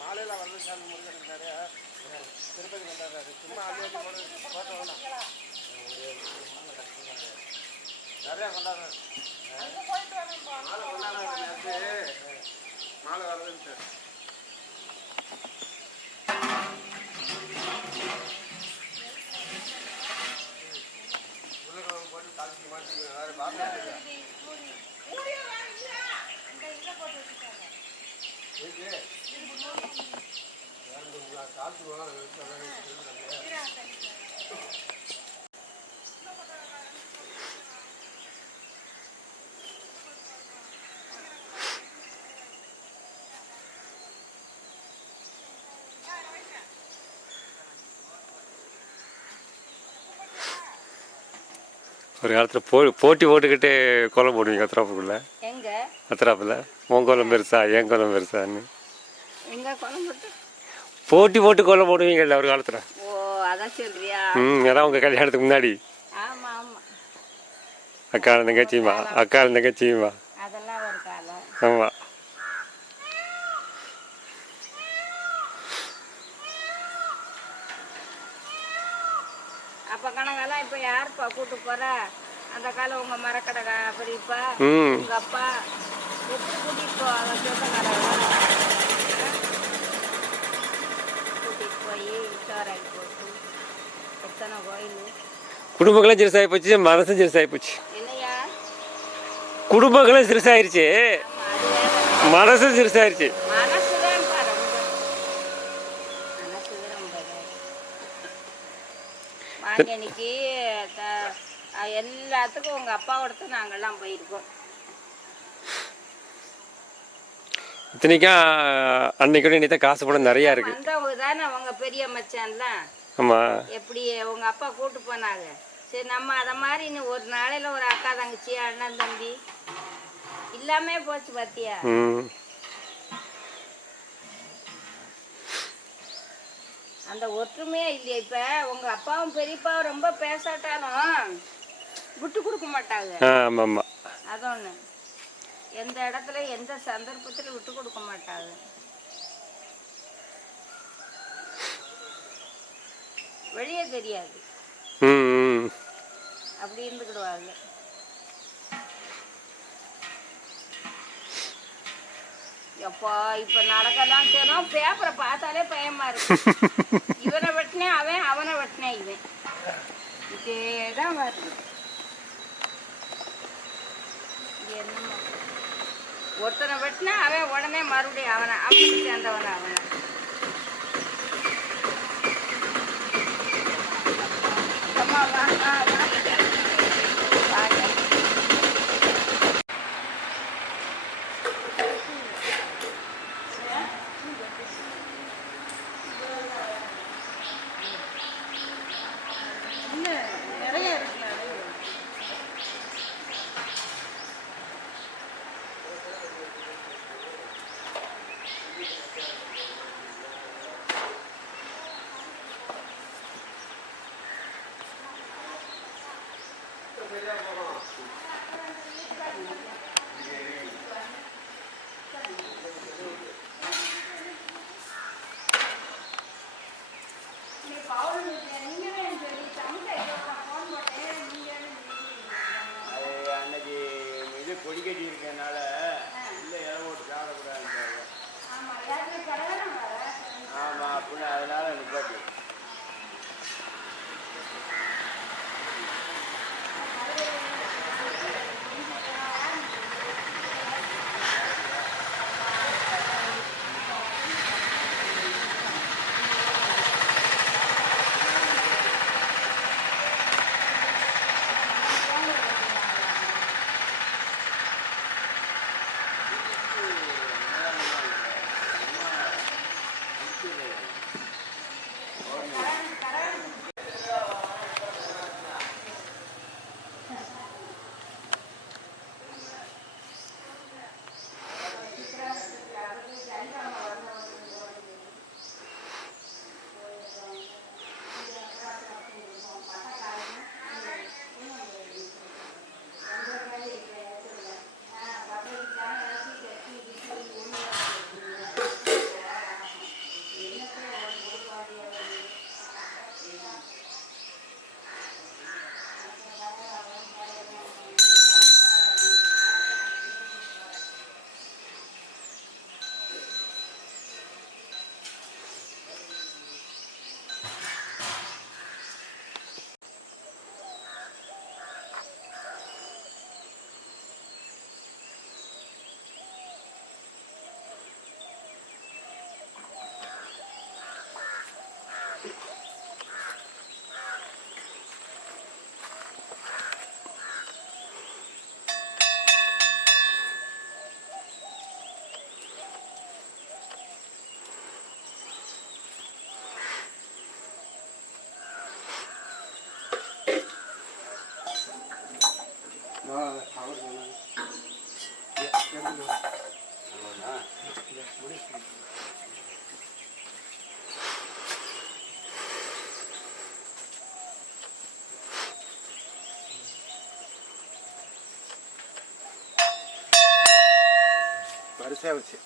மாலையில் வந்து சாமி முருகன் திருப்பதி வந்தாரு சும்மா நிறையா கொண்டாடுறாரு மாலை கொண்டாடுறாரு மாலை வருதுன்ட்டு உருளைக்கிழங்கு போட்டு தாளிச்சு மாற்றி வேறு பாத்திரம் ஒரு காலத்தில் போட்டி போட்டுக்கிட்டு கோலம் போடுவீங்க அத்திராப்புக்குள்ள அத்திராப்பில் உன் கோலம் பெருசா என் கோலம் பெருசான்னு போட்டி போட்டு கோலம் போடுவீங்கல்ல ஒரு காலத்தில். ஏன்னா உங்கள் கல்யாணத்துக்கு முன்னாடி அக்கால தங்கச்சியுமா ஆமாம். அப்ப கணக்கெல்லாம் இப்ப யாருப்பா கூட்டு போற? அந்த காலம் உங்க மரக்கடை பெரியப்பா உங்க அப்பா எப்படி கூட்டிட்டு போவாங்க? கூட்டிட்டு போய் சோறாக்கி போட்டு எத்தனை கோயில். குடும்பங்களும் சிறுசாகி போச்சு, மனசும் சிறுசாகி போச்சு. இல்லையா? குடும்பங்களும் சிறுசாயிருச்சு, மனசும் சிறுசாயிருச்சு. இன்னைக்கு எல்லாத்துக்கும் உங்க அப்பாவோட நாங்கெல்லாம் போயிருக்கோம். இத்தனைக்கும் அன்னைக்கு இன்னைக்கு காசு பணம் நிறையா இருக்கு. வந்தவங்க தானே அவங்க பெரிய மச்சான்லாம். ஆமா, எப்படி உங்க அப்பா கூட்டு போனாங்க. சரி, நம்ம அதை மாதிரி இன்னும் ஒரு நாளையில ஒரு அக்கா தங்கச்சி அண்ணன் தம்பி இல்லாமே போச்சு பாத்தியா? அந்த ஒற்றுமையே இல்லையா? இப்ப உங்க அப்பாவும் பெரியப்பாவும் ரொம்ப பேசாட்டாலும் விட்டு கொடுக்க மாட்டாங்க. அது ஒண்ணு. எந்த இடத்துல எந்த சந்தர்ப்பத்துல விட்டு கொடுக்க மாட்டாங்க. வெளியே தெரியாது, அப்படி இருந்துக்கிடுவாங்க. எப்பா இப்ப நடக்கலாம் சொன்னோம், பேப்பரை பார்த்தாலே பயமா இருக்கு. இவனை வெட்டினேன் அவன், அவனை வெட்டினேன் இவன், இதேதான் வருது. என்னமா ஒருத்தனை வெட்டினா அவன் உடனே மறுபடியும் அவனுக்கு சேர்ந்தவன அவனை. அம்மா கொடிக்கட்டி இருக்கனால இல்லை இலை போட்டு சாப்பிடக்கூடாது. சேவச்சு.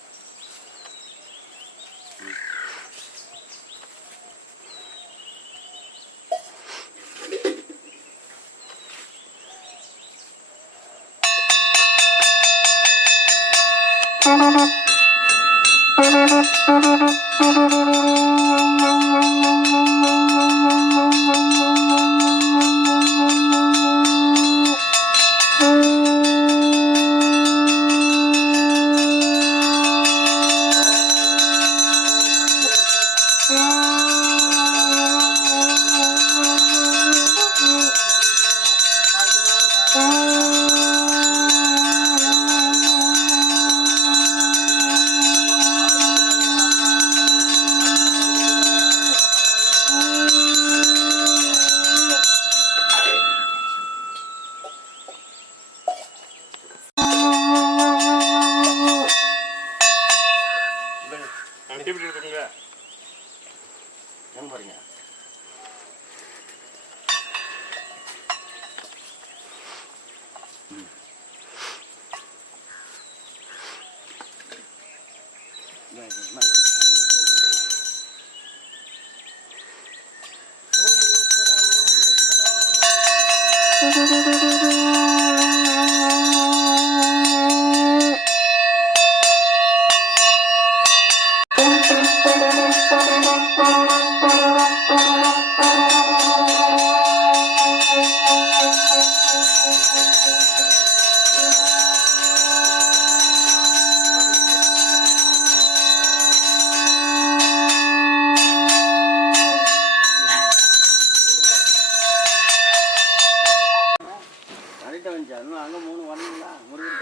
எப்படி இருக்குங்க என்ன பாருங்க. அங்கே 3 வரணுங்களா முருகன்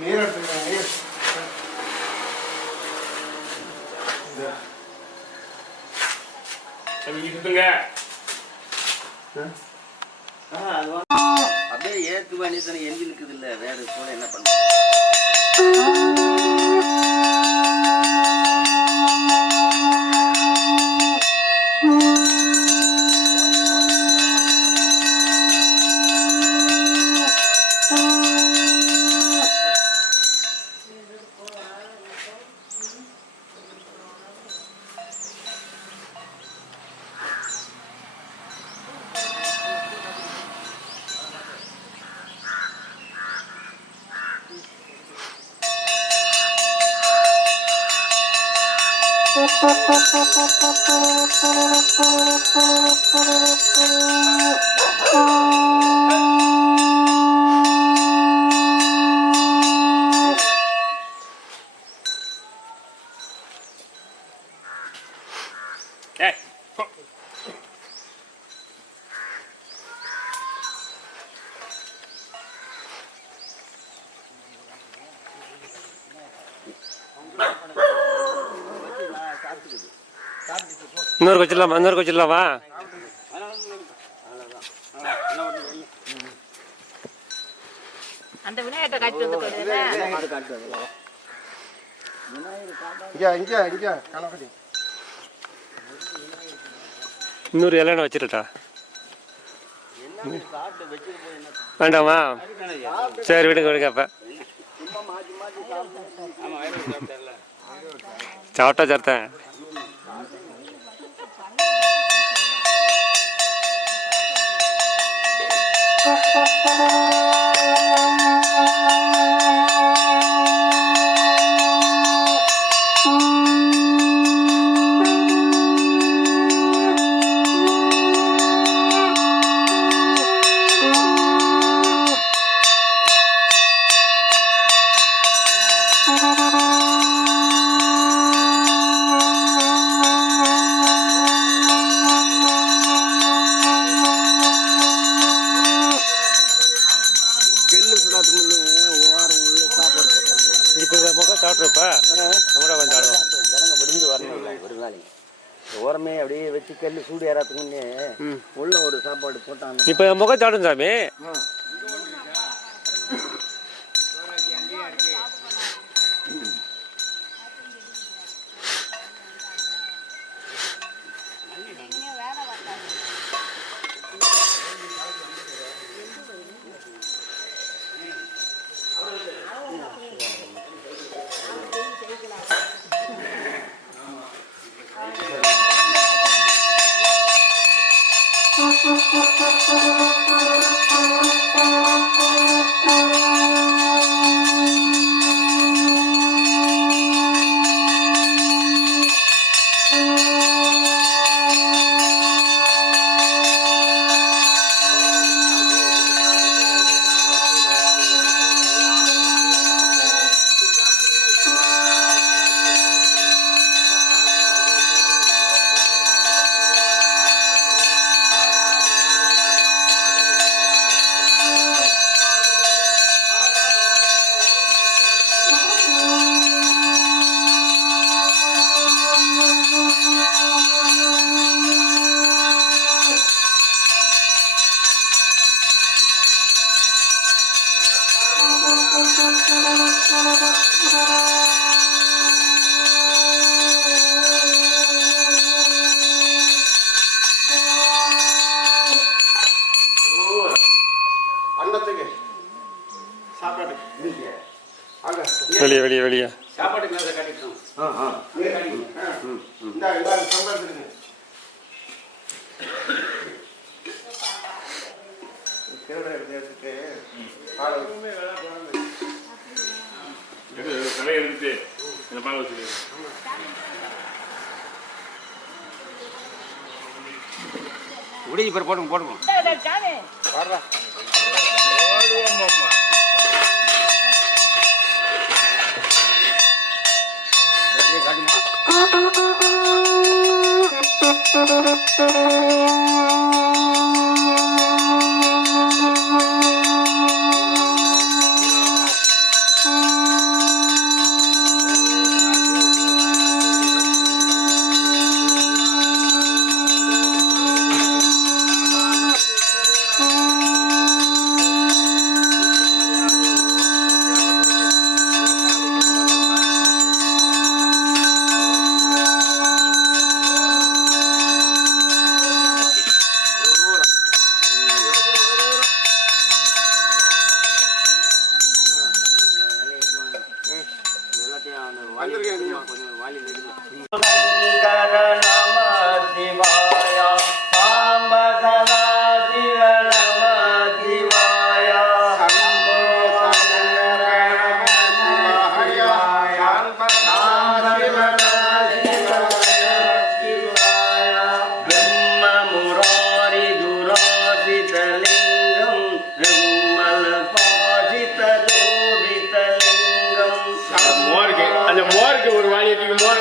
நீர் எடுத்துக்கங்க நீர். அப்படியே ஏற்று வேண்டியது எஞ்சி இருக்குது இல்லை வேற கூட என்ன பண்ண இன்னொரு வச்சிடலாமா அந்த விநாயகத்தை காட்டி வந்து இன்னொரு இலைன்னு வச்சிருட்டா வேண்டாமா சரி விடுங்க அப்போ சாப்பிட்டா சேர்த்தேன் ஓரமே அப்படியே வச்சு கல்லு சூடு ஏறாதுக்கு முன்னே உள்ள ஒரு சாப்பாடு போட்டாங்க. இப்போ முகம் சாப்பிடும் சாமி. வெளியே சாப்பாட்டுக்கு மேலே கட்டிட்டோம். உடைஞ்சி பேர் போடுவோம் அந்த மோருக்கு ஒரு வாலியத்துக்கு மோரை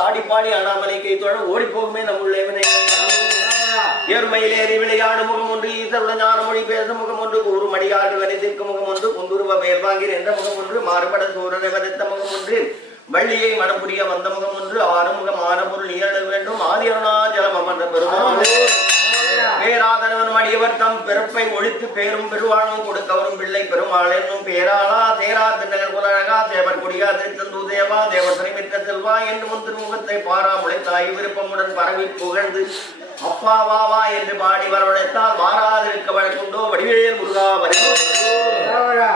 ஆடிப்பாடி அண்ணாமலை கை தொழ ஓடி போகுமே நம்முள்ளே ஏர்மையிலேறி விளையாடு முகம் ஒன்று ஈசருட ஞான மொழி பேச முகம் ஒன்று கூறு மடியாடு வனிதிற்கு முகம் ஒன்று குந்துருவ மேல்வாங்கி என்ற முகம் ஒன்று மாறுபட சூரனை வதைத்த முகம் ஒன்று வள்ளியை மனப்புரிய வந்த முகம் ஒன்று ஆறுமுகம் ஆரம்பொருள் நீள வேண்டும் ஆதி அருணாச்சலம் அமர்ந்த பெருமாள் பேராதனவன் மடியவர் தம் பிறப்பை ஒழித்து பேரும் பெருவாழும் கொடுக்கவரும் பிள்ளை பெருமாள் என்னும் பேராளா தேரா திண்ணகர் குலழகா தேவர் கொடியா திருத்தந்து தேவா தேவசனை மிக்க செல்வா என்னும் திருமுகத்தை பாராமுளை தாய் விருப்பமுடன் பரவி புகழ்ந்து அப்பா வாவா என்று பாடி வரவழைத்தால் வாராதிருக்க வழக்குண்டோ வடிவேல் முருகா வருக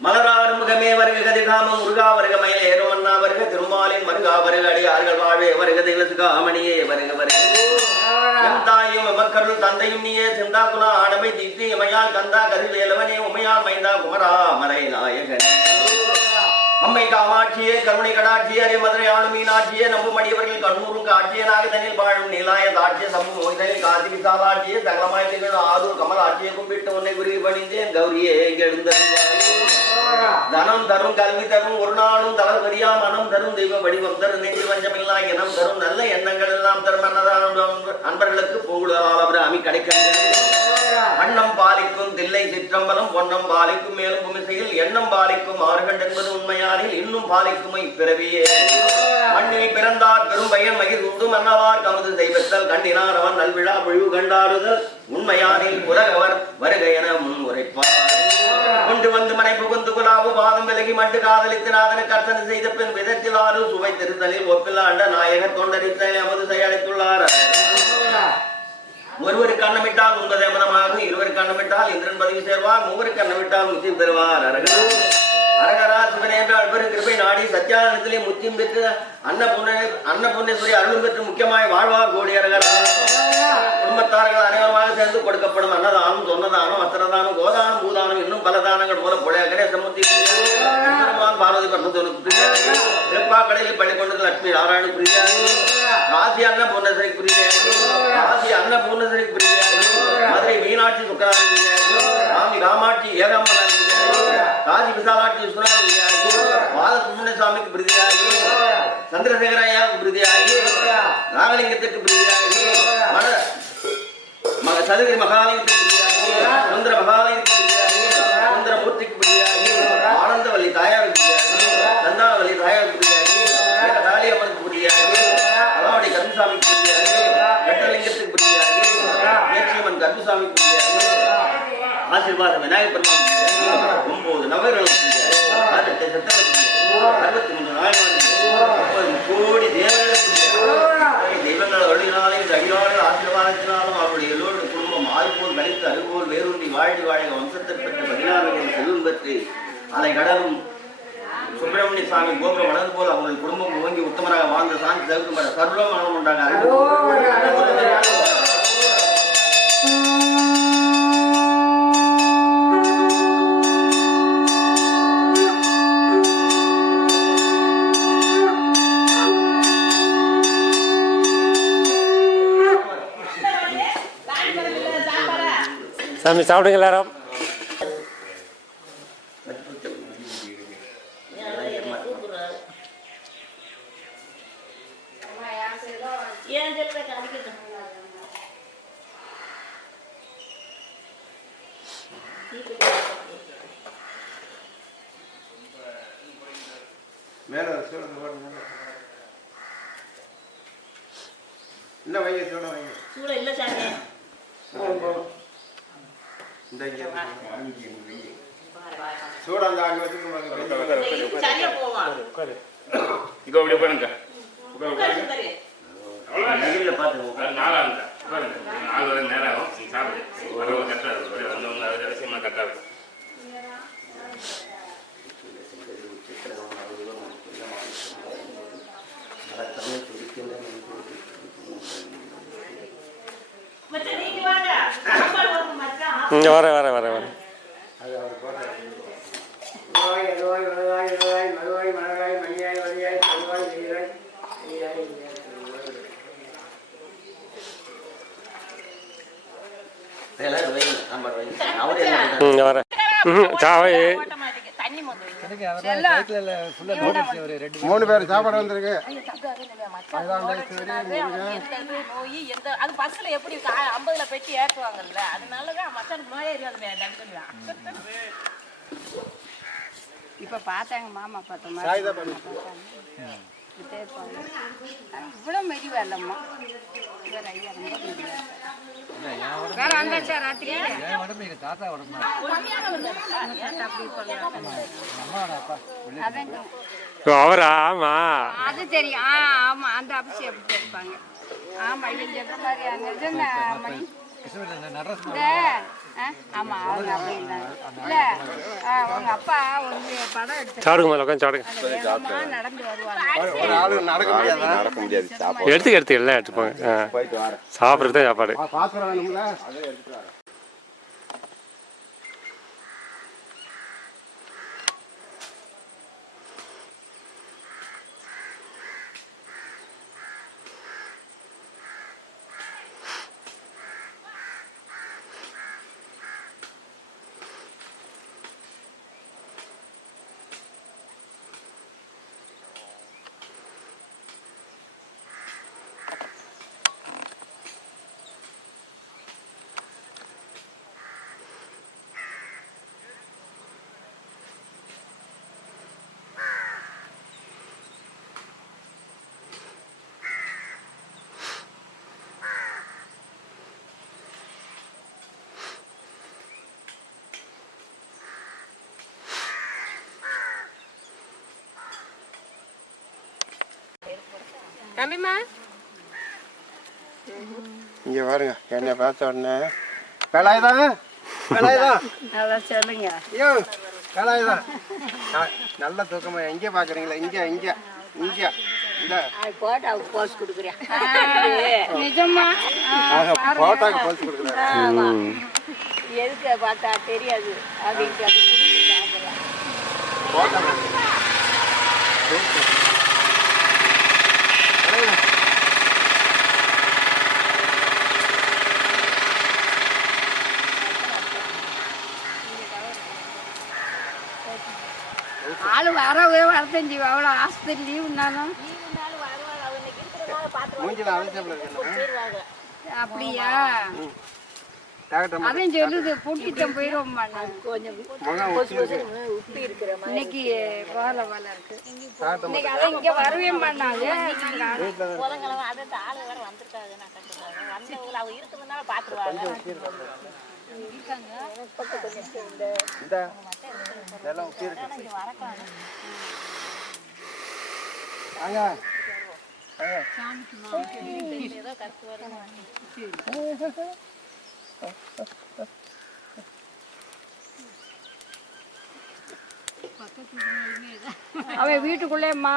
மலராறு முகமே வருக கதிகாமம் முருகா வருக மயில ஏறுமன்னா வருக திருமாலின் மருகா வருக அடியார்கள் வாழ்வே வருக தெய்வசுகாமணியே வருக வருக தாயும் எமக்கருள் தந்தையும் நீயே சிந்தாகுலா ஆடமை திட்டி எமையால் கந்தா கதிர்வேலவனே உமையால் மைந்தா குமரா மலை நாயகனே அம்மை காமாட்சியே கருணை கடாட்சியே அரே மதுரை ஆளும் மீனாட்சியே நம்பும் அடியவர்கள் கண்ணூரும் காட்சியனாக தனில் வாழும் நீலாய தாட்சிய சம்பு மோதலில் காசி விசாலாட்சியே சகலமாய் திகழும் ஆரூர் கமலாட்சியை கும்பிட்டு உன்னை குருவி பணிந்தேன் கௌரியே எழுந்த தனம் தரும் கல்வி தரும் ஒரு நாளும் தளர் வரியா மனம் தரும் தெய்வ வடிவம் தரும் நெஞ்சில் வஞ்சமில்லா இனம் தரும் நல்ல எண்ணங்கள் எல்லாம் தரும் அன்பர்களுக்கு பொங்குளால் அபிராமி கிடைக்கின்றன அன்னம் பாலிக்கும் தில்லை சிற்றம்பலம் பொன்னம் பாலிக்கும் மேலும் புமிசையில் எண்ணம் பாலிக்கும் ஆறுகண்ட் என்பது உண்மையானில் இன்னும் பாலிக்கும் இப்பிறவியே மண்ணில் பிறந்தார் பெரும் பயன் மகிழ் உண்டு மன்னவார் கமுது செய்வத்தல் கண்டினார் அவர் நல்விழா பொழிவு கண்டாடுதல் உண்மையானில் உலகவர் வருக என முன் உரைப்பார் கொண்டு வந்து மனை புகுந்து குலாவு பாதம் விலகி மட்டு காதலித்து நாதன கர்த்தனை செய்த பின் விதத்தில் ஆறு சுவை திருத்தலில் ஒப்பில்லாண்ட நாயகர் தொண்டரித்தலை அமது செய்யழைத்துள்ளார் ஒருவருக்கு அன்னமிட்டால் உண்பது அமனமாக இருவருக்கு அன்னமிட்டால் இந்திரன் பதவி சேர்வார் மூவருக்கு அன்னமிட்டால் முத்தி பெறுவார் அரகரா சிவனே என்றால் பெரும் கிருபை நாடி சத்தியானத்திலே முத்தியம் பெற்று அன்னபுண்ணேஸ்வரி அருளும் பெற்று முக்கியமாய் வாழ்வார் கோடி அரகரா குடும்பத்தார்கள் அனைவருமாக சேர்ந்து கொடுக்கப்படும் அன்னதானம் சொன்னதானம் அஸ்திரதானம் கோதானம் பூதானம் இன்னும் பல தானங்கள் போல பொழைய கணேசமூர்த்தி பார்வதி பரமத்தவனுக்கு திருப்பாக்கடையில் பள்ளிக்கொண்டது லட்சுமி நாராயண புரியா காசி அன்னபூர்ணேஸ்வரி புரியா காசி அன்னபூர்ணேஸ்வரி புரியா மதுரை மீனாட்சி சுக்கராமன் சுவாமி காமாட்சி ஏகாம்பரன் காசி விசாலாட்சி விஸ்வநாதன் பாலசுப்ரமணியசாமிக்கு பிரிதியாகி சந்திரசேகரையாவுக்கு பிரிதியாகி நாகலிங்கத்திற்கு பிரிதியாகி சதுகிரி மகாலயத்துக்கு பிரிதியாகி சுந்தர மகாலயத்துக்கு பிரிதியாகி சுந்தரமூர்த்திக்கு பிரிதியாகி ஆனந்தவல்லி தாயாருக்கு பிரிதியாகி சந்தானவல்லி தாயாருக்கு பிரிதியாகி தாலியம்மனுக்கு பிரிதியாகி அலாவடி கருமசாமிக்கு பிரிதியாகி கட்டலிங்கத்துக்கு பிரிதியாகி ஏச்சியம்மன் கருமசாமிக்கு பிரிதியாகி ஆசீர்வாத விநாயகர் பெருமாள் 9 நவர்களுக்கு 63 நாயகர்கள் கோடி தெய்வங்கள் அருளினாலே அடியாளர் ஆசீர்வாதத்தினாலும் அவருடைய எல்லோருடைய குடும்பம் ஆய்போல் கழித்து அருகோல் வேரூன்றி வாழ்டி வாழக வம்சத்தை பெற்று 16 செல்வம் பெற்று அதை கடலும் சுப்பிரமணிய சாமி கோபுரம் வளர்ந்து போல் அவர்கள் குடும்பம் ஓங்கி உத்தமராக வாழ்ந்த சாந்தி தவிர்க்கப்பட்ட சர்வமானம் உண்டாங்க. சாமி சாப்பிடுங்க எல்லாரும். மேலே இன்னும் வைங்க சூட வைங்க. சூட இல்லை சாமி. இந்த சூட அந்த அங்கே வச்சுக்கோங்க. சரியா போவான். இங்கே அப்படியே போயிருங்க. நாலு வரை நேரம் ஆகும். நீங்கள் சாப்பிடு வரவங்க கரெக்டாக இருக்கும். வந்தவங்க அது ரகசியமாக கரெக்டாக இருக்கும். இங்கே வரேன். வரேன். மூணு பேர் சாப்பாடு வந்திருக்கு. அது பஸ்ல எப்படி 50ல பெட்டி ஏற்றுவாங்கல்ல, அதனாலதான் மச்சானுக்கு இப்ப பார்த்தாங்க மாமா பார்த்த மாதிரி இவ்வளோ மெதுவா இல்லம்மா. ஐயா ரொம்ப மெதுவா வேற வந்தாச்சா ராத்திரி அவரா? ஆமா அது தெரியும். ஆமா அந்த அபிஷேகம் எப்படி இருப்பாங்க. ஆமா இவங்க சொல்ற மாதிரி அந்த மணி ஆமா அவங்க அப்படி இல்ல உங்க அப்பா ஒரு படம் எடுத்து சாப்பிடுங்க மேலே உட்காந்து சாப்பிடுங்க. நடந்து வருவாங்க. நடக்க முடியாது. எடுத்து எல்லாம் எடுத்துப்பாங்க. சாப்பிட்றது தான் சாப்பாடு. பாத்திரம் வேணும்ல. தம்பிமா இங்க பாருங்க, என்னை பார்த்த உடனே வேலாயுதான் அதான் சொல்லுங்க. ஐயோ வேலாயுதான் நல்ல தூக்கமா. எங்கே பாக்குறீங்களா? இங்க இல்ல போட்டோ போஸ்ட் கொடுக்குறேன். நிஜமா போட்டோக்கு போஸ்ட் கொடுக்குறேன். எதுக்கு பார்த்தா தெரியாது அப்படின்ட்டு போட்டோ ஆளு வரவே வரத்தஞ்சு அவ்வளோ ஆஸ்பத்திரி லீவுனாலும் மூஞ்சில அழைச்சப்பல அப்படியா? அதையும் சொல்லுது பூட்டிட்டம் போயிடுவோம்மா. கொஞ்சம் இன்னைக்கு வேலை இருக்கு. இன்னைக்கு அதை இங்க வரவே மாட்டாங்க. அவன் வீட்டுக்குள்ளேம்மா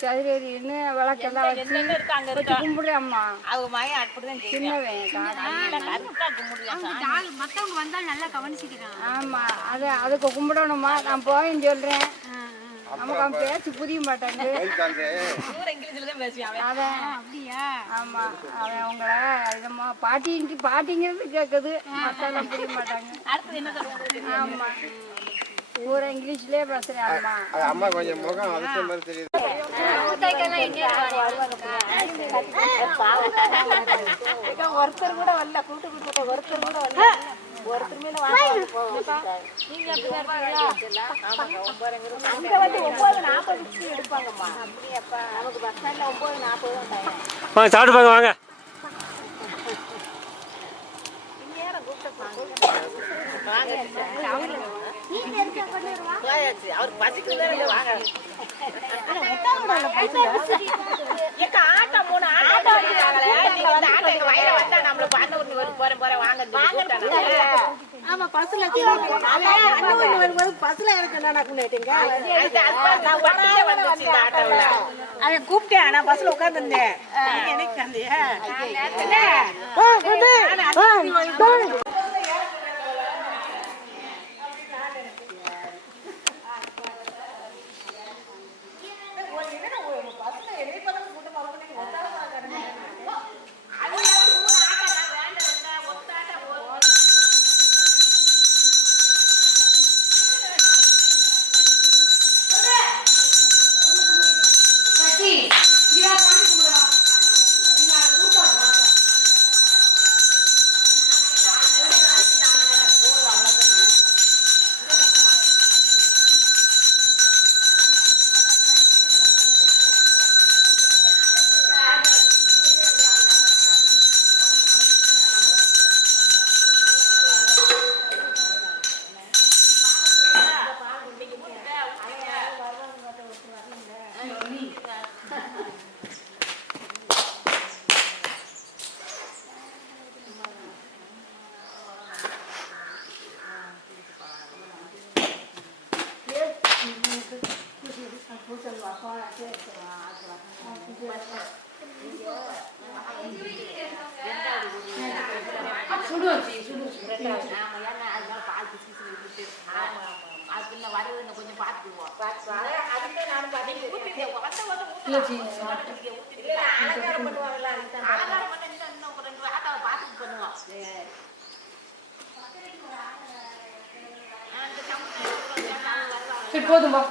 சதுரேரின்னு விளக்கெல்லாம் வச்சு வச்சு கும்பிடுறேம்மா. அவங்க மகன் அப்படிதான் சின்னவன் மத்தவங்க வந்தா நல்லா கவனிச்சுக்கிறான். ஆமா அதுக்கு கும்பிடணுமா. நான் போயின்னு சொல்றேன். நமக்கு அவன் பேச்சு புரிய மாட்டாங்க. இங்கிலீஷ்ல தான் பேசுவான். அதான் அப்படியா? ஆமா அவன் அவங்கள இதமா பாட்டிங்கிறது கேட்குது. மற்றெல்லாம் புரிய மாட்டாங்க. அடுத்து என்ன சொல்லுவாங்க? ஆமா பூரா இங்கிலீஷ்லயே பேசுறேன். அம்மா அது அம்மா கொஞ்சம் முகம் அதுக்கு மாதிரி தெரியுது. ஒருத்தர் கூட வரல, கூட்டு கூட்டு ஒருத்தர் கூட வரல. ஒருத்தர் மேல வாங்க நீங்க அங்க வந்து 9:40 எடுப்பாங்கம்மா. அப்படியாப்பா? நமக்கு பஸ் ஸ்டாண்ட்ல 9:40 தான் டைம். வாங்க சாப்பிட்டு போங்க வாங்க. அவர் பசிக்குது வாங்க. ஆட்டோ 3 ஆட்டோ வயல வந்தா நம்மள பண்ண போறேன் வாங்க. ஆமா பஸ்ல வரும்போது பஸ்ல எனக்கு அவன் கூப்பிட்டேன். நான் பஸ்ல உட்கார்ந்துருந்தேன். எனக்கு கொஞ்சம் பாத்துக்குவோம். அலங்காரம் பண்ணுவாங்கல்ல, அலங்காரம் பண்ண இன்னும் 2 ஆட்டாவை பார்த்துட்டு பண்ணுவோம். சரி போதும்பா.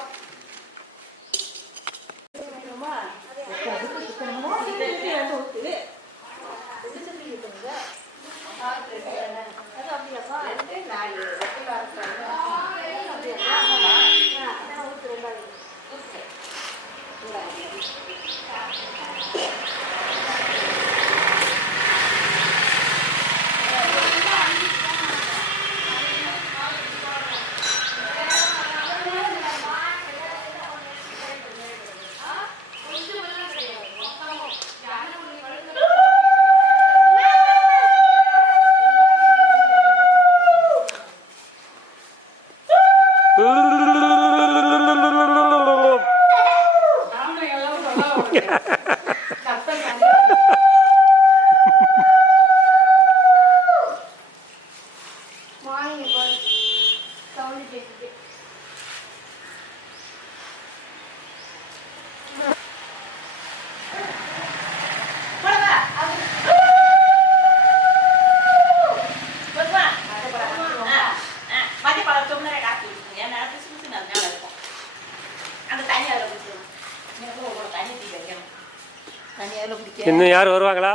இன்னும் யார் வருவாங்களா?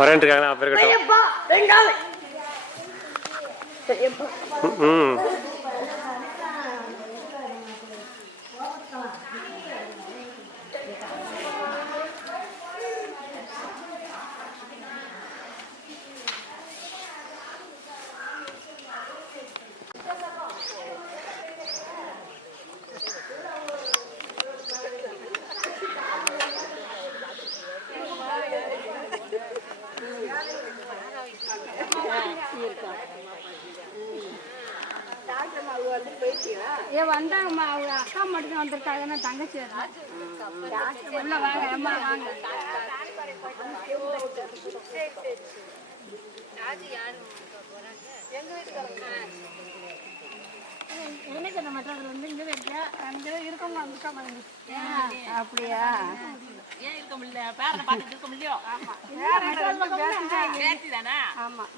வரேன் இருக்காங்களா? அப்போ இருக்கட்டும். ம் ஏன் வந்தாங்கம்மா அவங்க அக்கா மட்டும் வந்திருக்காங்கன்னா தங்கச்சி உள்ள வாங்க அம்மா வாங்க. என்ன சொன்ன மாட்டேன் வந்து இங்கே இருக்கா அங்கே இருக்கவங்க வந்துக்கா மாதிரி. அப்படியா? ஏன் இருக்க முடியல? பேரனை பார்த்துட்டு இருக்க முடியும். பேசி தானே. ஆமாம்.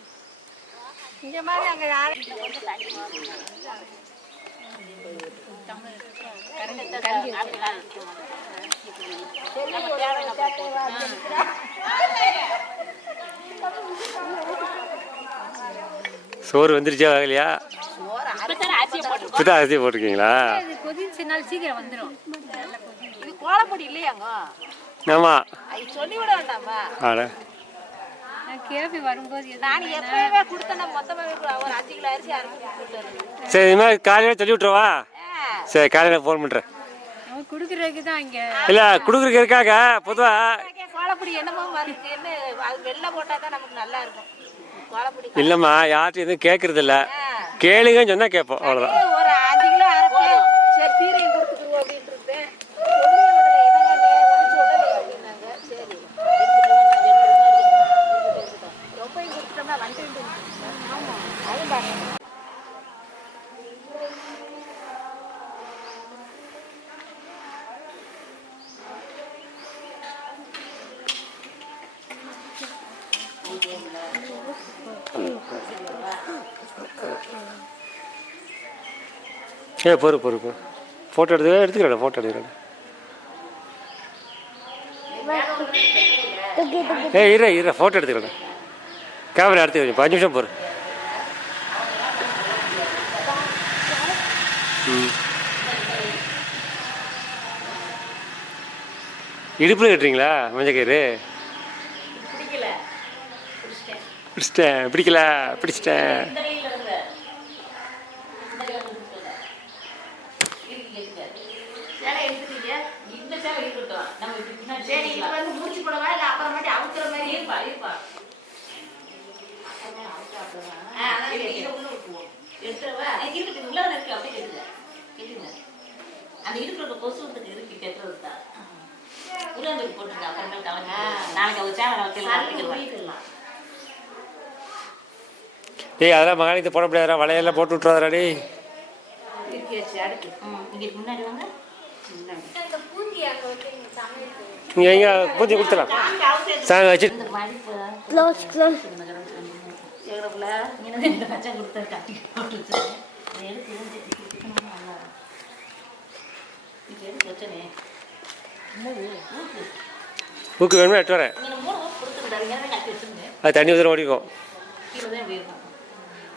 இங்கே மாதிரி அங்கே யாரும் சோறு வந்துருச்சா ஆகலையா? இப்பதான் அரிசி போட்டிருக்கீங்களா? கொதிச்சுனாலும் சீக்கிரம் வந்துடும். இது கோலப்பொடி இல்லையாங்க? ஆமாம். சொல்லி விட வேண்டாமா? ஆட கேபி வரும்போது நான் எப்பவே கொடுத்தேன் மொத்தமாகவே ஒரு 5 கிலோ அரிசி அரைச்சி. சரி, இது மாதிரி காலையில் சொல்லி விட்ருவா. சரி, காலையில் ஃபோன் பண்ணுறேன். கொடுக்குறதுக்கு தான் இங்கே இல்லை, கொடுக்குறதுக்கு இருக்காங்க பொதுவாக. கோலப்பொடி என்னமோ வருது, என்ன அது வெள்ளை போட்டால் தான் நமக்கு நல்லா இருக்கும். கோலப்பொடி இல்லைம்மா, யார்ட்டும் எதுவும் கேட்கறது இல்லை. கேளுங்கன்னு சொன்னால் கேட்போம், அவ்வளோதான். ஒரு 5 கிலோ அரைப்போம். சரி, தீரையும் கொடுத்துக்குருவோம் அப்படின்ட்டு இருப்பேன். சரி, ரொம்பையும் கொடுத்துட்டோம்னா வந்துட்டு. ஆமாம், அதுவும் பார்க்கணும். பொறு ஃபோட்டோ எடுத்துக்கிறேன். ஃபோட்டோ எடுக்கிறேன். இரு ஃபோட்டோ எடுத்துக்கிறேன். கேமரா எடுத்துக்கிறேன். 5 நிமிஷம் பொறு. இடுப்பில் கட்டுறீங்களா மஞ்சக்கயிறு? பிடிச்சிட்டேன். சரி, இது வந்து முடிச்சு போடவா இல்லை அப்புறமேட்டு அவுக்கிற மாதிரி? இருப்பா. அந்த இருக்கிற கொசுவத்துக்கு இருக்கு கெட்டுறது தான். உருளைக்கு போட்டுருங்க. அப்புறமேல் கலந்து நாளைக்கு அவங்க சேவை ஏய், அதெல்லாம் மகாணிக்கு போட முடியாதா? வலையெல்லாம் போட்டு விட்டுறாதா? முன்னாடி வாங்க. நீங்கள் எங்கே பூஜை கொடுத்துலாம் சாமி வச்சு. ஊக்கு வேணுமா? 8 வரேன். அது தண்ணி ஊற்றி ஓடிக்கும்.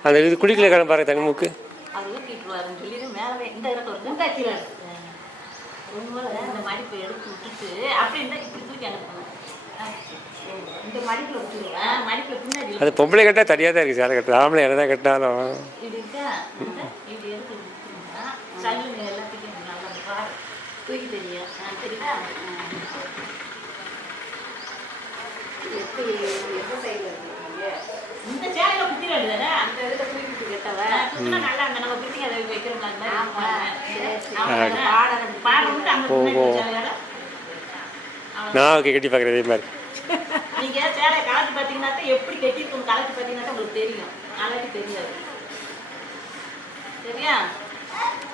அந்த இது குடிக்கல கிளம்ப பாருங்க, தண்ணி மூக்கு. அது பொம்பளை கட்டா தனியாக தான் இருக்குது. சேலை கட்டு ஆம்பளை என்ன தான் கட்டினாலும் இந்த சேலையில குத்தி வேண்டியதானே? அந்த இடத்துல தூக்கிட்டு கேட்டவ குத்தினா நல்லா அந்த நம்ம பிரிட்டிங் அதை வைக்கிற மாதிரி. ஆமா, நான் ஓகே கட்டி பார்க்குறேன் இதே மாதிரி. நீங்க சேலை கலட்டி பார்த்தீங்கன்னா எப்படி கட்டிருக்கணும், கலட்டி பார்த்தீங்கன்னா உங்களுக்கு தெரியும். கலட்டி தெரியாது. சரியா?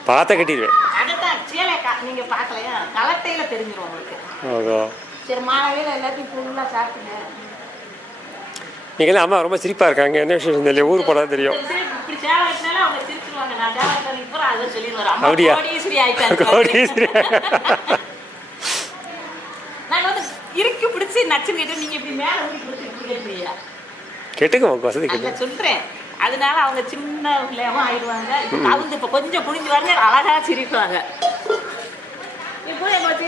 பார்த்தா கட்டிடுவேன். அதான் சேலை நீங்க பார்க்கலையா? கலட்டையில தெரிஞ்சிடும் உங்களுக்கு. ஓகோ. சரி, மாலையில எல்லாத்தையும் ஃபுல்லா சாப்பிட்டுங்க. நீங்களாம் அம்மா ரொம்ப சிரிப்பாக இருக்காங்க. என்ன விஷயம் தெரியல, ஊர் போனால் தெரியும். இப்படி சேலை வச்சாலும் அவங்க சிரிச்சிருவாங்க. நான் சேலை வச்சதுக்கு அப்புறம் அதை சொல்லிடுவாங்க. அப்படியா? கோடீஸ்வரி ஆயிட்டாங்க. நாங்கள் வந்து இறுக்கி பிடிச்சி நச்சுன்னு கேட்டு நீங்கள் இப்படி மேலே ஊறி பிடிச்சி இப்படி கேட்குறியா? கேட்டுங்க வசதி கேட்டு சொல்கிறேன். அதனால அவங்க சின்ன பிள்ளையாவும் ஆயிடுவாங்க. அவங்க இப்போ கொஞ்சம் புரிஞ்சு வரங்க, அழகாக சிரிப்பாங்க. இப்போ எங்கள் வச்சு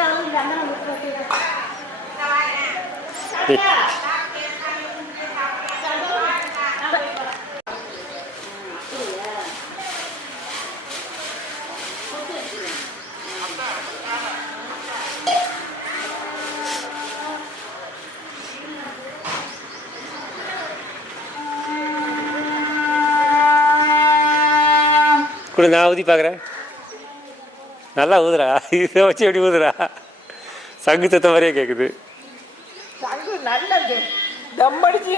கூட நான் ஊதி பார்க்குறேன். நல்லா ஊதுறா, இதை வச்சு எப்படி ஊதுறா? சங்கு தத்த மாதிரியே கேட்குது. சங்கு நல்லது தம்மடிச்சு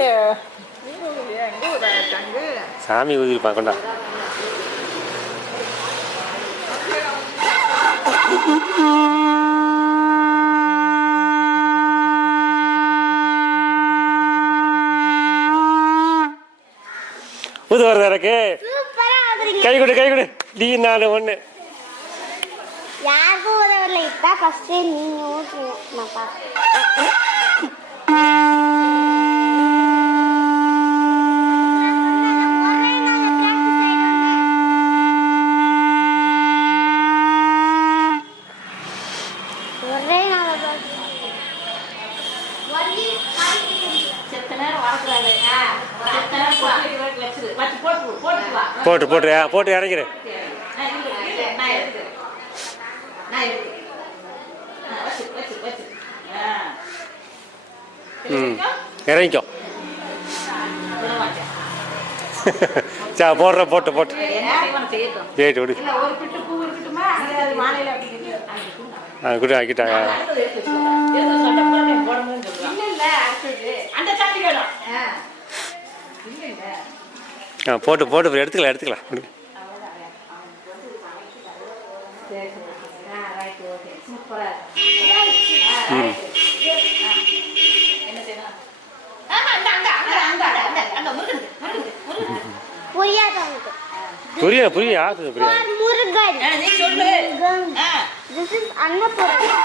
எங்க சங்கு சாமி ஊதிருப்பான் கொண்டா. ஊது வருது எனக்கு. கை கொடு கை கொடு. நீ நான் ஒன்று. யாருக்கும் உதவல. இப்ப ஃபர்ஸ்ட் நீங்க ஊத்துங்க. போட்டு போட்டு போட்டு இறங்கிறேன். இறங்கிக்கோ. சா போடுற போட்டு போட்டு ஜெயிட்டு விடு. குடி ஆக்கிட்டாங்க. போட்டு போட்டு எடுத்துக்கலாம் எடுத்துக்கலாம். புரியா புரியா யாரு புரியா? முருகன். நீ சொல்லு. This is Annapurna.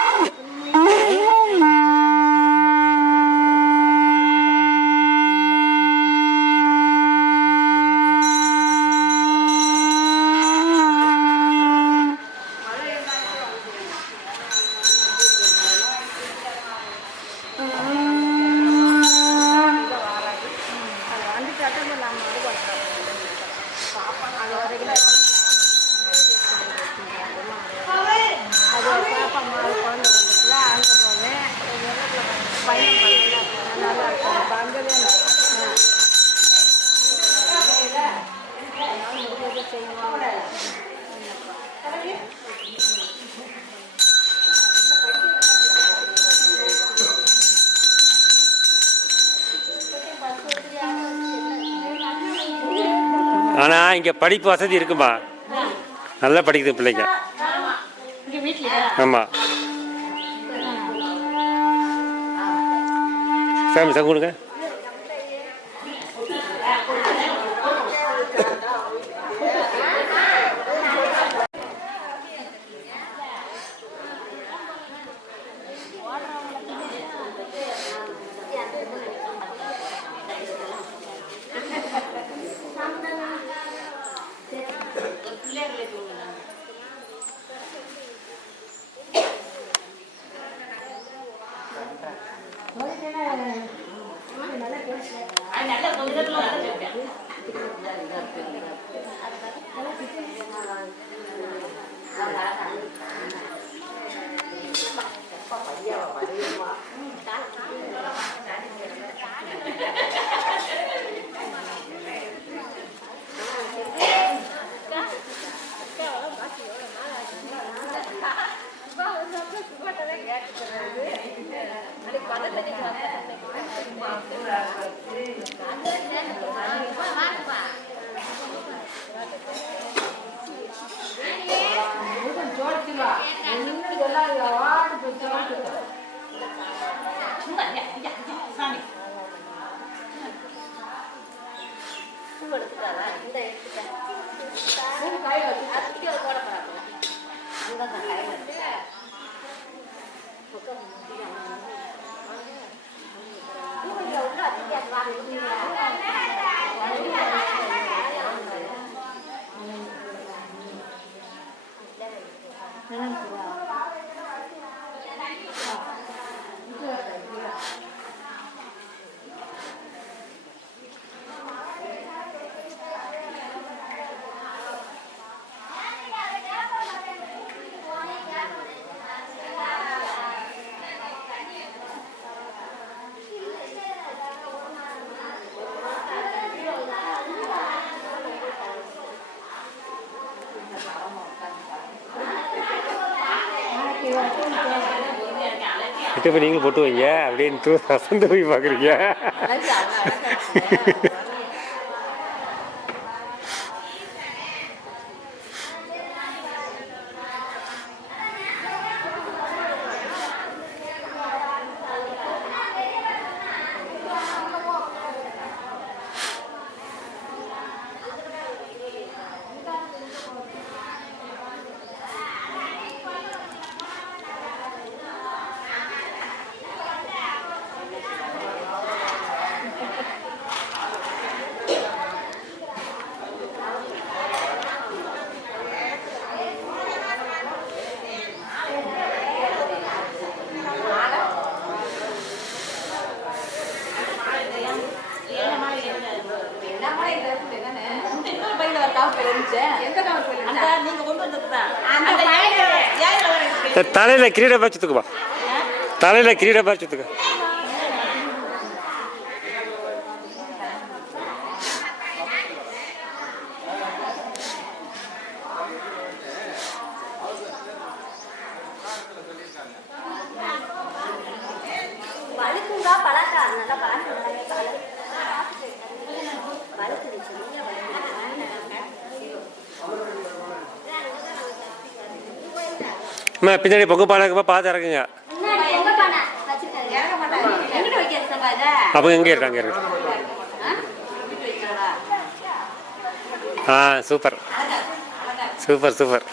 ஆனால் இங்கே படிப்பு வசதி இருக்குமா? நல்லா படிக்குது பிள்ளைங்க. ஆமாம். சாமி சங்கு கொடுங்க. கிட்ட போய் நீங்களும் போட்டு வைங்க அப்படின்ட்டு வசந்த போய் பார்க்குறீங்க. தலையில் கிரீட பாய்ச்சத்துக்குப்பா, தலையில் கிரீட பாய்ச்சத்துக்கு. பின்னாடி பொங்க பானைக்குப்பா பார்த்து இறக்குங்க. அப்போ எங்கே இருக்காங்க இருக்கு. Super super super.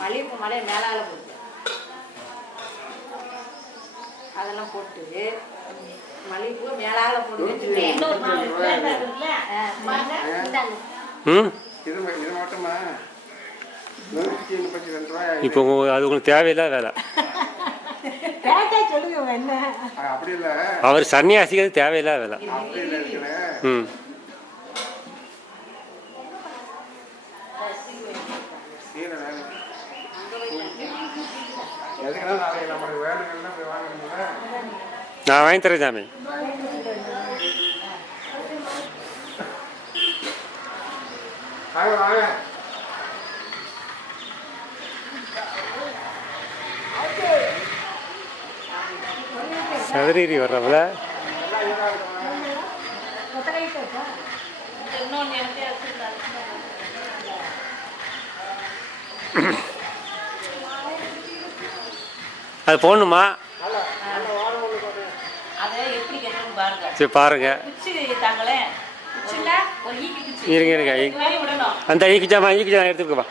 மல்லிகைப்பூ மலை மேலால போட்டு அதெல்லாம் போட்டு மல்லிகைப்பூ மேலால போட்டு இப்போ அது உங்களுக்கு தேவையில்லை வேலை. அவர் சன்னியாசிக்கு தேவையில்லை வேலை. ம் நான் வாங்கி தரேன் சாமி. சதுரீரி வர்றவள அது போடணுமா? சரி பாருங்க. இருங்க இருங்க, அந்த ஈக்கிச்சாமா ஈக்கிச்சா எடுத்துக்கப்பா.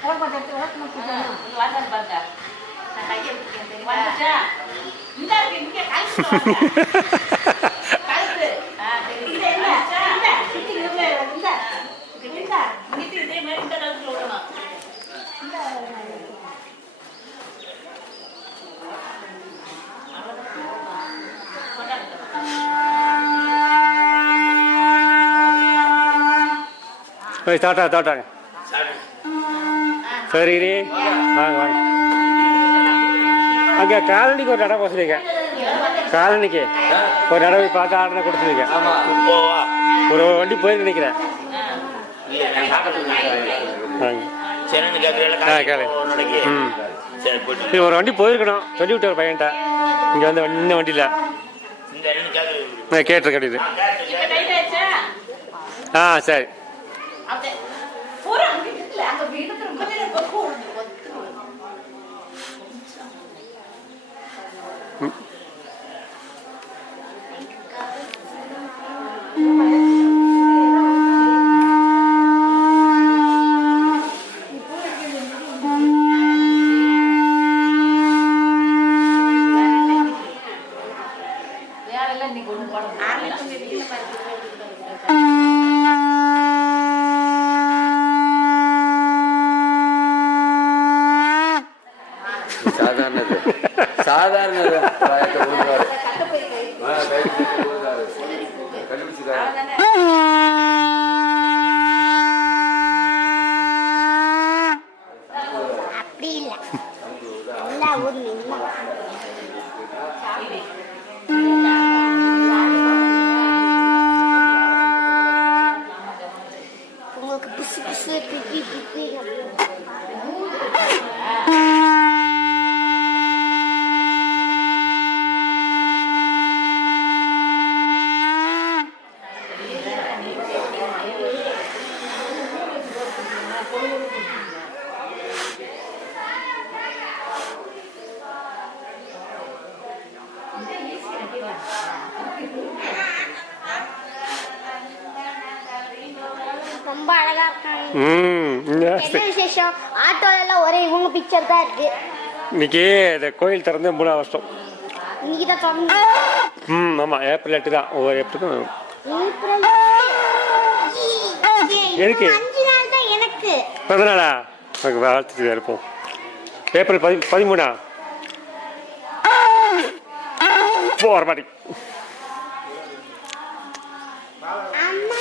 தாட்டா தாட்டாங்க. சரி வாங்க வாங்க. அங்கே காலனிக்கு ஒரு நடை போச்சுங்க. காலனிக்கு ஒரு நடவை பார்த்து ஆர்டரை கொடுத்துருங்க. ஒரு வண்டி போய் நினைக்கிறேன். ஒரு வண்டி போயிருக்கணும் சொல்லிவிட்டு ஒரு பையன்ட்ட. இங்கே வந்து இந்த வண்டியில் கேட்டு கிடையாது. சரி சாதாரண ஊர்னீங்களா உங்களுக்கு புசு புசு பிப்பி பிப்பி ரொம்ப அழகா இருக்காங்க. என்ன விசேஷம்? ஆட்டோல எல்லாம் ஒரே இவங்க பிக்சர் தான் இருக்கு. இன்னைக்கு இந்த கோயில் திறந்து 3 வருஷம். இன்னைக்கு தான் திறந்து. ஆமா ஏப்ரல் 8 தான். ஒவ்வொரு ஏப்ரலுக்கும் ஏப்ரல் எதுக்கு? 5 நாள் தான் எனக்கு. பிறந்தநாளா? வாழ்த்துட்டு இருப்போம். ஏப்ரல் 13 போற மாதிரி. அம்மா அம்மா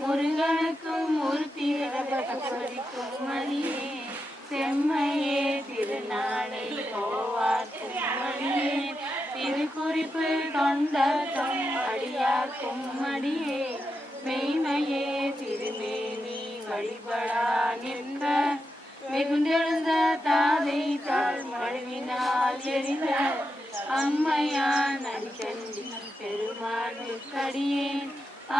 முருகனுக்கும் மூர்த்திக்கும் மணியே செம்மையே திருநாளை போவார்க்கும் மணியே திருக்குறிப்பு தொண்டர்க்கும் அடியார்க்கும் மணியே மெய்மையே திருமேனி வழிபடா நின்ற மிகுந்தெழுந்த தாதை தாழ் மழுவினால் எரிந்த அம்மையான் அடிக்கண்டி பெருமானுக்கடியேன்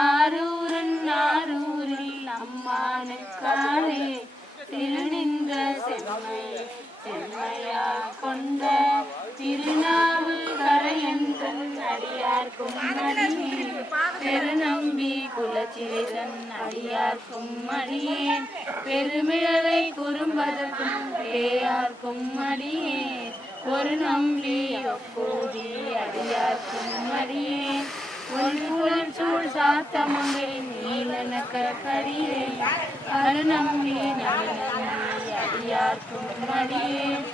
ஆரூரன் ஆரூரில் அம்மானுக்காளே திருநின்ற செம்மை செம்மையா கொண்ட திருநாவு கரையந்தன் அடியார்க்கும் அடியே பெருநம்பி குலச்சிறன் அடியார்க்கும் அடியேன் பெருமிழலை குறும்பதற்கும் பேயார்க்கும் அடியேன் ஒரு நம்பி ஒப்பூதி அடியார்க்கும் அடியேன் உன் புலச்சூழ் சாத்தமங்கை நீலனக்கடியே அருநம்பி நம்பி அடியார்க்கும் அடியேன்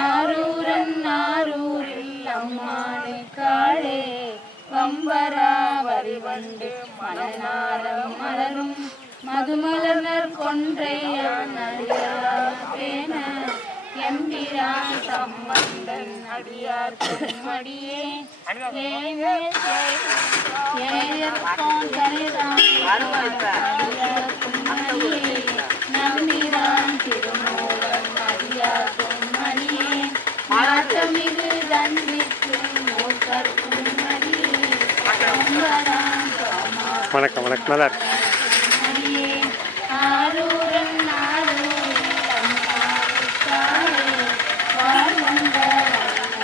ஆரூரன் ஆரூரில் அம்மானுக்காளே வம்பரா வரிவண்டு மலநாரம் மலரும் மதுமலர் கொன்றையான் அடியார்பேன எம்பிரான் சம்பந்தன் அடியார்க்கும் அடியேன் நம்பிரான் திருமூலன் அடியார்க்கும் அடியேன் நாட்டமிகு தண்டிக்கும் மூக்கர்க்கும் அடியேன் வணக்கம் வணக்கம் நல்லா இருக்கு. ஆரூரன்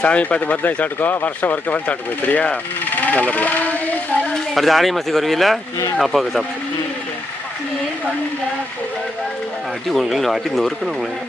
சாமி பார்த்து மருந்தாய் சாப்பிட்டுக்கோ, வருஷம் வரைக்கும் வந்து சாப்பிட்டுக்கோ, சரியா? நல்லது. அடுத்து ஆடி மாதத்துக்கு வருவீங்களா? அப்பாவுக்கு சாப்பிட்டு அடி உங்களுக்கு அடி நொறுக்கணும் உங்களுக்கு.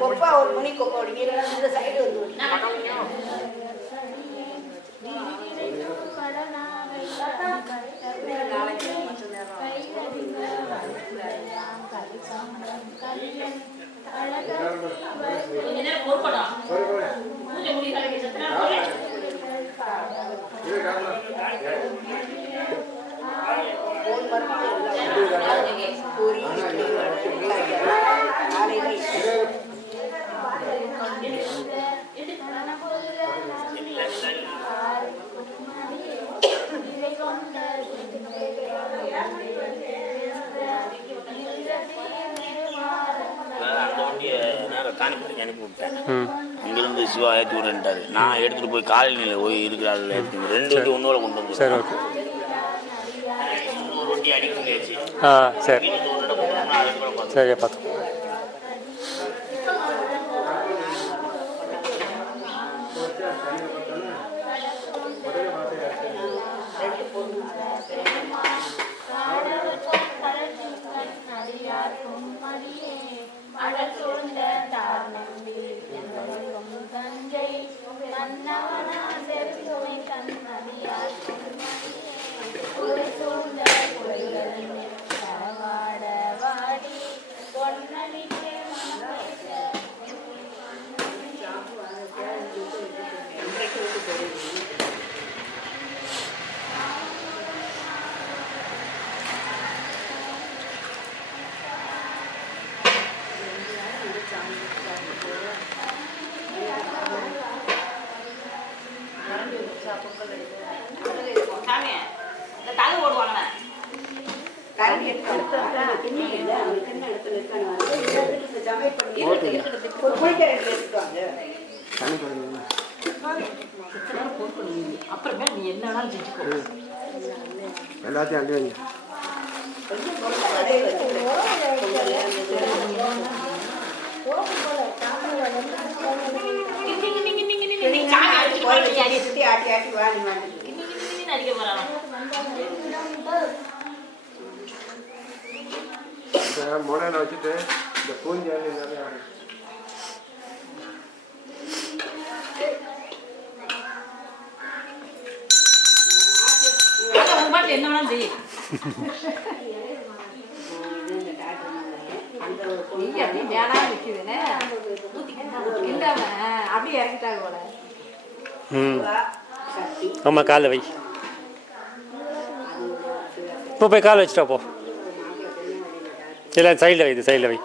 கொப்பா ஒரு மணி கொப்பா இந்த சைடு வந்து நாளைக்கு கொஞ்சம் நேரம் காணிப்படிக்கு அனுப்பி விட்டேன். இங்கிருந்து சிவா ஏற்றி விடுன்ட்டாரு. நான் எடுத்துட்டு போய் காலனியில் போய் இருக்கிறாள் எடுத்து 2 வண்டி ஒன்னோட கொண்டு வந்து. சரி ஓகே. ஒரு வண்டி அடிக்க முடியாச்சு. சரி சரி பார்த்து. அப்புறமே நீ என்ன வேணாலும் செஞ்சுக்கோ. எல்லாத்தையும் அள்ளி வைங்க. முனையில வச்சுட்டு இந்த பூஞ்சி நிறைய என்ன வேணாலும் செய்ய. அப்படியே இறங்கிட்டாங்க போல. ஆமாம் காலில் வை. இப்போ போய் கால் வச்சுட்டா போ. இல்லை சைடில் வை, இது சைடில் வை.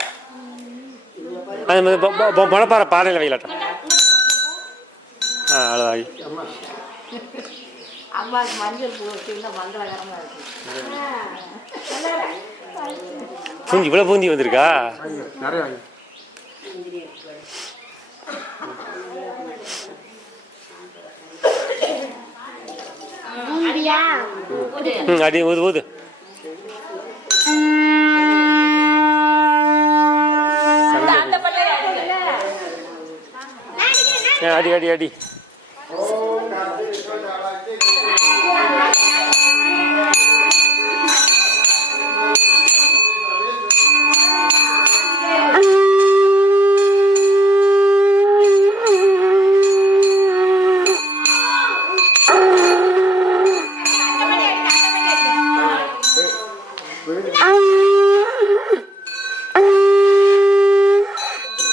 அது முளைப்பாறை பானையில் வைலாட்டம். அவ்வளோதான். அம்மாவுக்கு மஞ்சள் பூ வச்சுருந்தா மங்களகரமாக இருக்கு. பூந்தி இவ்வளோ பூந்தி வந்திருக்கா? நிறைய அடி ஊது ஊது. அடி அடி அடி.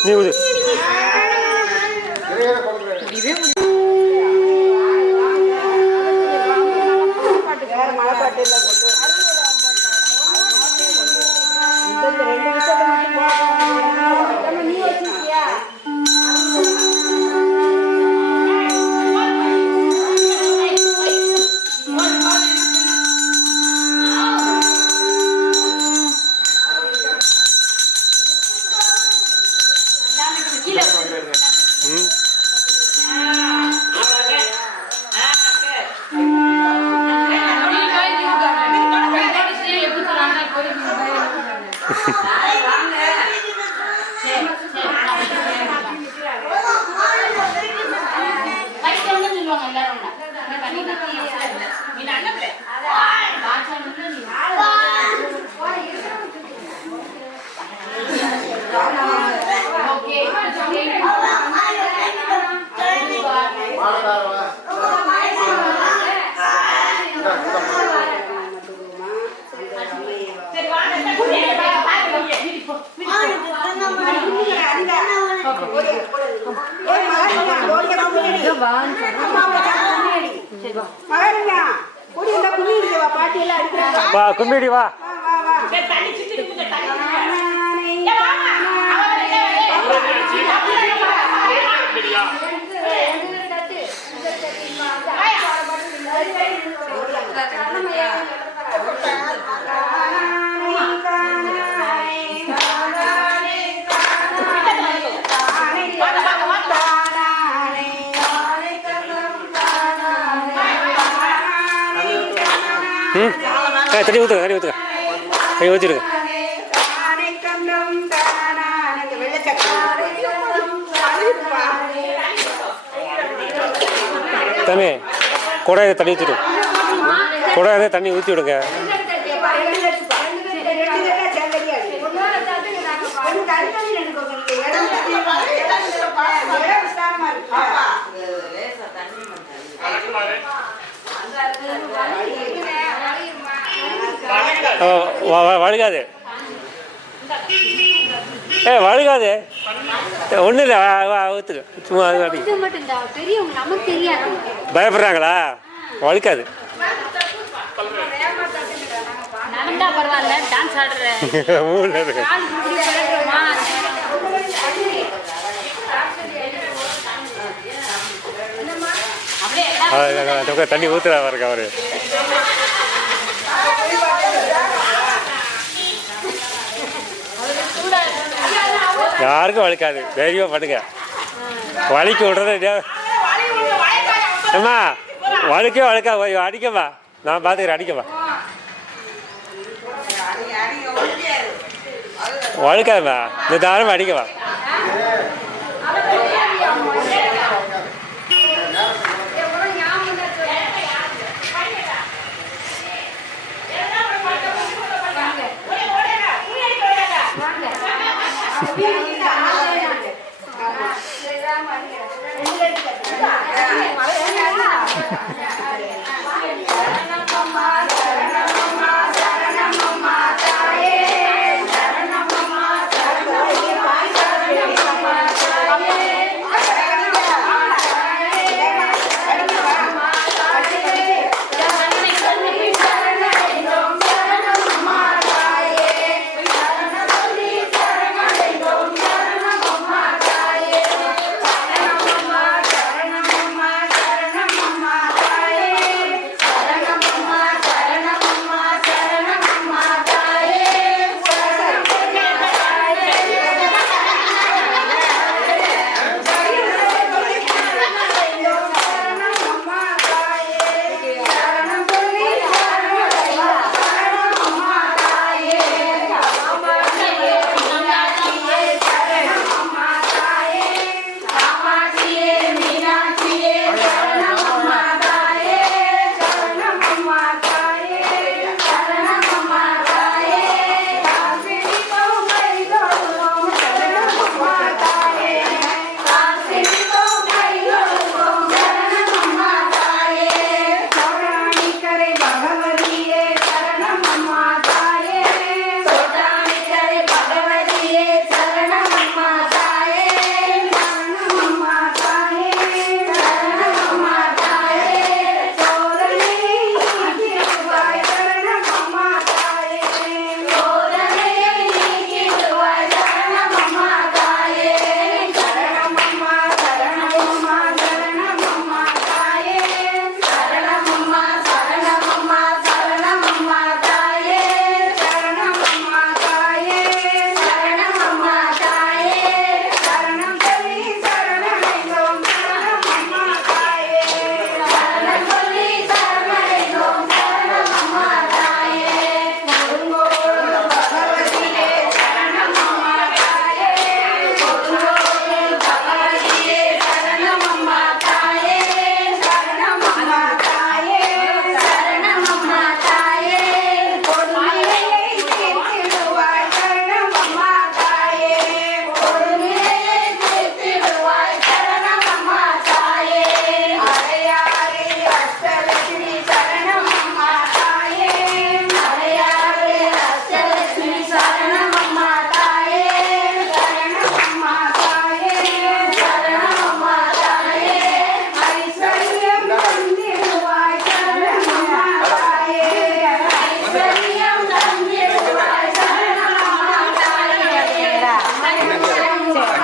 நீ ஊது. சரி வா கும்மிடி வா. தண்ணி ஊற்றுங்க, தண்ணி ஊற்றுங்க, தண்ணி ஊற்றிடுங்க. தம்பி குடம் தண்ணி ஊற்றிடு, குடம் தண்ணி ஊற்றி விடுங்க. வழுகாது, வழுகாது, ஒன்றும் இல்லை, ஊற்றுங்க. சும்மா பயப்படுறாங்களா? வழுக்காது. தண்ணி ஊற்றுறா பாருங்க அவரு. யாருக்கும் வலிக்காது, தைரியமா பண்ணுங்க. வலிக்கு விடுறது அம்மா, வலிக்கவே வலிக்கா, அடிக்கவா, நான் பார்த்துக்கிறேன், அடிக்கவா, வலிக்காதுமா, இந்த தாரம் அடிக்கவா.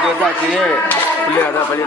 சேர்த்தாச்சு பிள்ளை அதான் பள்ளி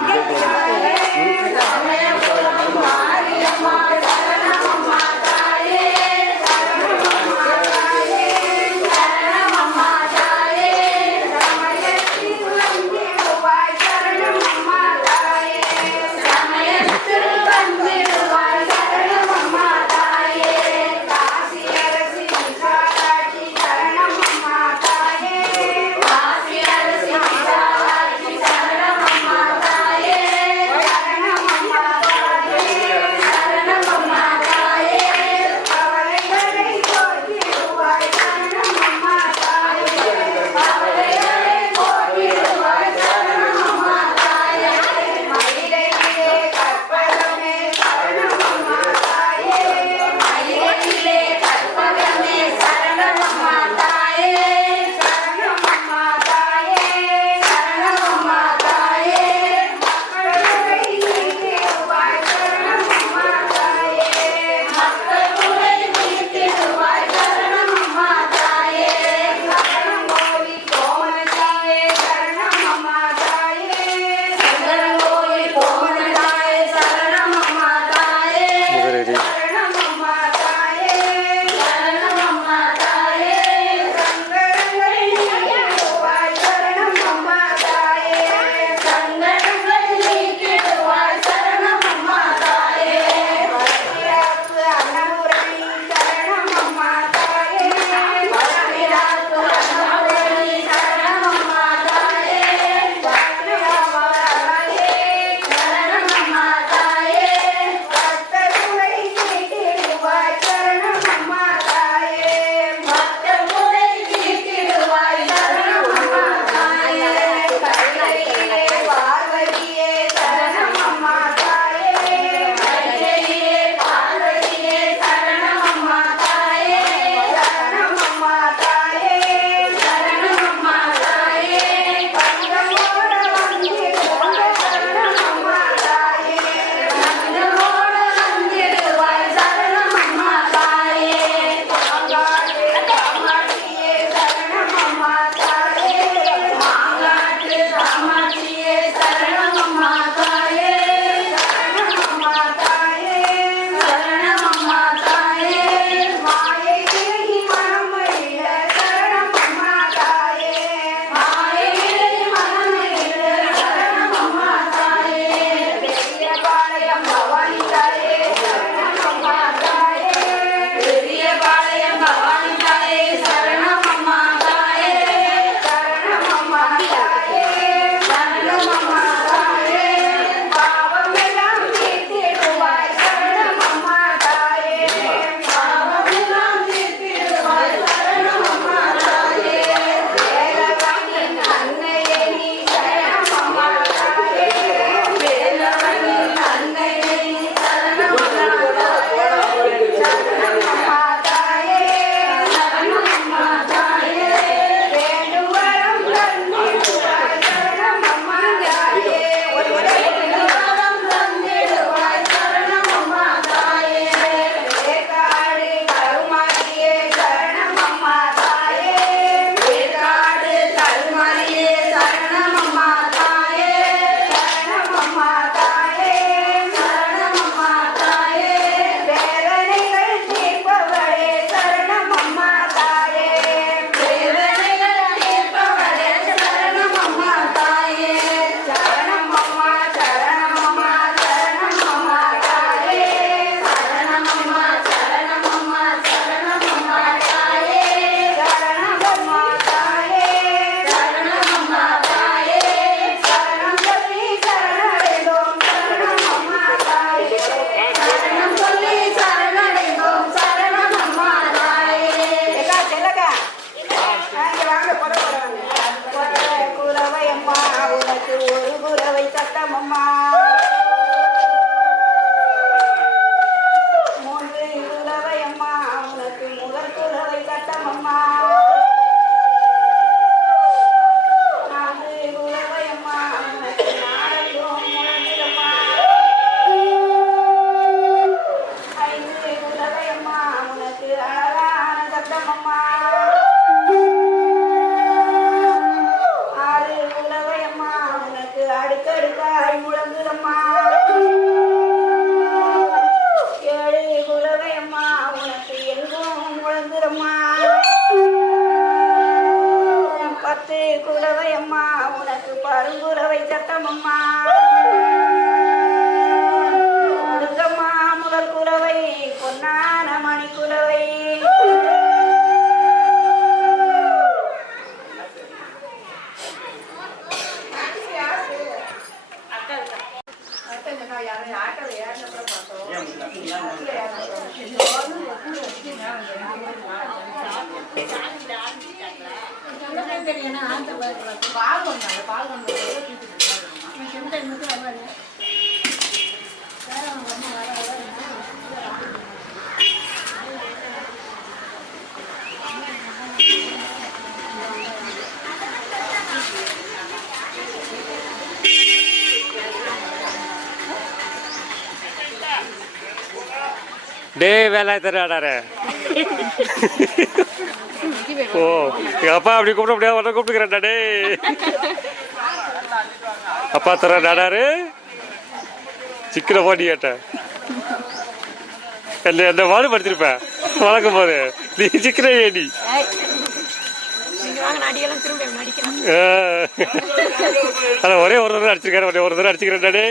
பத்து குலவை அம்மா உனக்கு பருங்குலவை சத்தம் அம்மா கொடுங்கம்மா முதல் குலவை பொன்னான மணி குலவை டே வேலை தராடாரு ஓ எங்கள் அப்பா அப்படி கூப்பிட முடியாது உடனே கூப்பிட்டுக்கிறேன்டா டே அப்பா தர டாடாரு சிக்கனை போட்டி கேட்டேன் என்ன பாடுபடுத்திருப்பேன் வளர்க்கும் போது நீ சிக்கனை ஏடி அதான் ஒரே ஒரு தடவை அடிச்சிருக்காரு ஒரே ஒரு தடவை அடிச்சுக்கிறேன்டா டே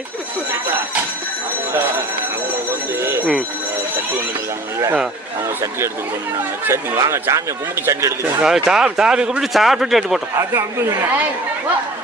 ம் சட்டி ஒன்று இருக்காங்கல்ல அவங்க சட்டி எடுத்துக்கிட்டோம்னாங்க சரி வாங்க சாமியை கும்பிட்டு சட்டி எடுத்துக்கிட்டோம் சாமி கும்பிட்டு சாப்பிட்டு எடுத்து போட்டோம்